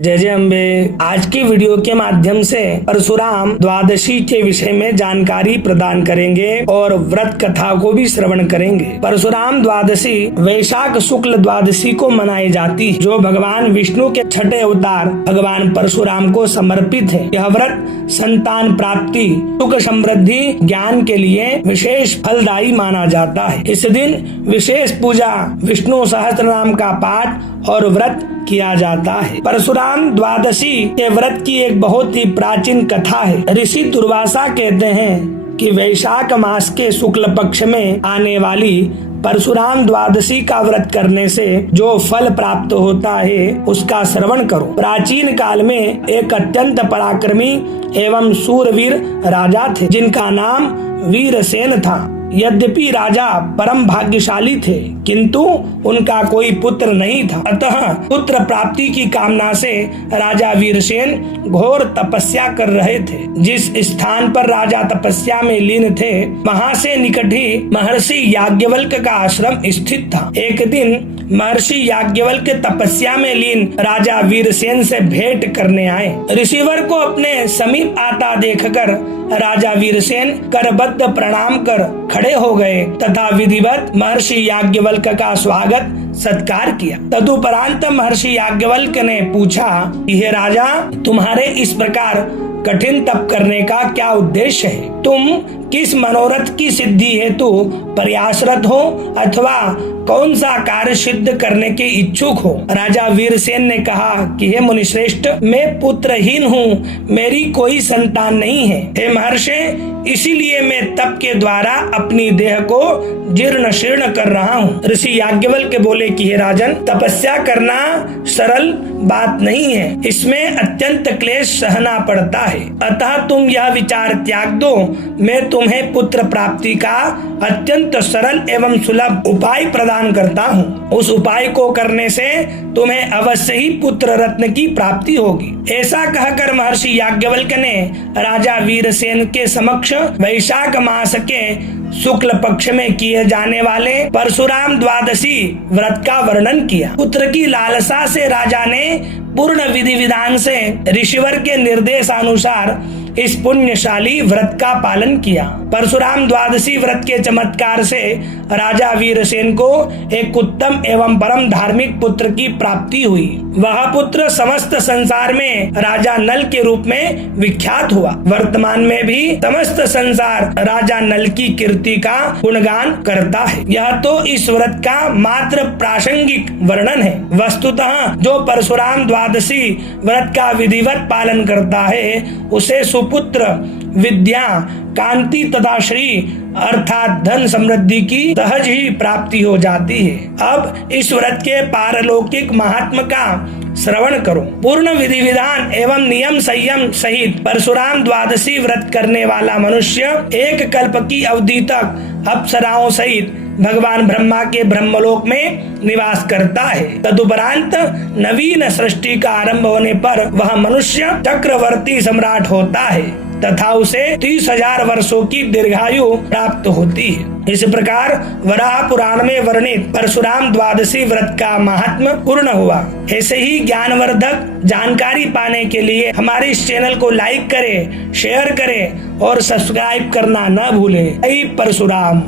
जय जय अम्बे। आज की वीडियो के माध्यम से परशुराम द्वादशी के विषय में जानकारी प्रदान करेंगे और व्रत कथा को भी श्रवण करेंगे। परशुराम द्वादशी वैशाख शुक्ल द्वादशी को मनाई जाती है, जो भगवान विष्णु के छठे अवतार भगवान परशुराम को समर्पित है। यह व्रत संतान प्राप्ति, सुख समृद्धि, ज्ञान के लिए विशेष फलदायी माना जाता है। इस दिन विशेष पूजा, विष्णु सहस्त्र नाम का पाठ और व्रत किया जाता है। परशुराम द्वादशी के व्रत की एक बहुत ही प्राचीन कथा है। ऋषि दुर्वासा कहते हैं कि वैशाख मास के शुक्ल पक्ष में आने वाली परशुराम द्वादशी का व्रत करने से जो फल प्राप्त होता है उसका श्रवण करो। प्राचीन काल में एक अत्यंत पराक्रमी एवं शूरवीर राजा थे, जिनका नाम वीरसेन था। यद्यपि राजा परम भाग्यशाली थे, किंतु उनका कोई पुत्र नहीं था। अतः पुत्र प्राप्ति की कामना से राजा वीरसेन घोर तपस्या कर रहे थे। जिस स्थान पर राजा तपस्या में लीन थे, वहां से निकट ही महर्षि याज्ञवल्क का आश्रम स्थित था। एक दिन महर्षि याज्ञवल्क तपस्या में लीन राजा वीरसेन से भेंट करने आए। ऋषिवर को अपने समीप आता देखकर राजा वीरसेन करबद्ध प्रणाम कर खड़े हो गए तथा विधिवत महर्षि याज्ञवल्क का स्वागत सत्कार किया। तदुपरांत महर्षि याज्ञवल्क ने पूछा कि हे राजा, तुम्हारे इस प्रकार कठिन तप करने का क्या उद्देश्य है? तुम किस मनोरथ की सिद्धि हेतु प्रयासरत हो अथवा कौन सा कार्य सिद्ध करने के इच्छुक हो? राजा वीरसेन ने कहा कि हे मुनिश्रेष्ठ, मैं पुत्रहीन हूँ, मेरी कोई संतान नहीं है। हे महर्षि, इसीलिए मैं तप के द्वारा अपनी देह को जीर्ण शीर्ण कर रहा हूँ। ऋषि याज्ञवल्क्य बोले कि हे राजन, तपस्या करना सरल बात नहीं है, इसमें अत्यंत क्लेश सहना पड़ता है। अतः तुम यह विचार त्याग दो, मैं तुम्हें पुत्र प्राप्ति का अत्यंत सरल एवं सुलभ उपाय प्रदान करता हूँ। उस उपाय को करने से तुम्हें अवश्य ही पुत्र रत्न की प्राप्ति होगी। ऐसा कहकर महर्षि याज्ञवल्क्य ने राजा वीरसेन के समक्ष वैशाख मास के शुक्ल पक्ष में किए जाने वाले परशुराम द्वादशी व्रत का वर्णन किया। पुत्र की लालसा से राजा ने पूर्ण विधि विधान से ऋषिवर के निर्देशानुसार इस पुण्यशाली व्रत का पालन किया। परशुराम द्वादशी व्रत के चमत्कार से राजा वीरसेन को एक उत्तम एवं परम धार्मिक पुत्र की प्राप्ति हुई। वह पुत्र समस्त संसार में राजा नल के रूप में विख्यात हुआ। वर्तमान में भी समस्त संसार राजा नल की कीर्ति का गुणगान करता है। यह तो इस व्रत का मात्र प्रासंगिक वर्णन है। वस्तुतः जो परशुराम द्वादशी व्रत का विधिवत पालन करता है, उसे सुपुत्र, विद्या, कांति तथा श्री अर्थात धन समृद्धि की सहज ही प्राप्ति हो जाती है। अब इस व्रत के पारलौकिक महात्म का श्रवण करो। पूर्ण विधि विधान एवं नियम संयम सहित परशुराम द्वादशी व्रत करने वाला मनुष्य एक कल्प की अवधि तक अप्सराओं सहित भगवान ब्रह्मा के ब्रह्मलोक में निवास करता है। तदुपरांत नवीन सृष्टि का आरंभ होने पर वह मनुष्य चक्रवर्ती सम्राट होता है तथा उसे 30,000 वर्षों की दीर्घायु प्राप्त होती है। इस प्रकार वराह पुराण में वर्णित परशुराम द्वादशी व्रत का महात्म पूर्ण हुआ। ऐसे ही ज्ञानवर्धक जानकारी पाने के लिए हमारे इस चैनल को लाइक करें, शेयर करें और सब्सक्राइब करना न भूलें। जय परशुराम।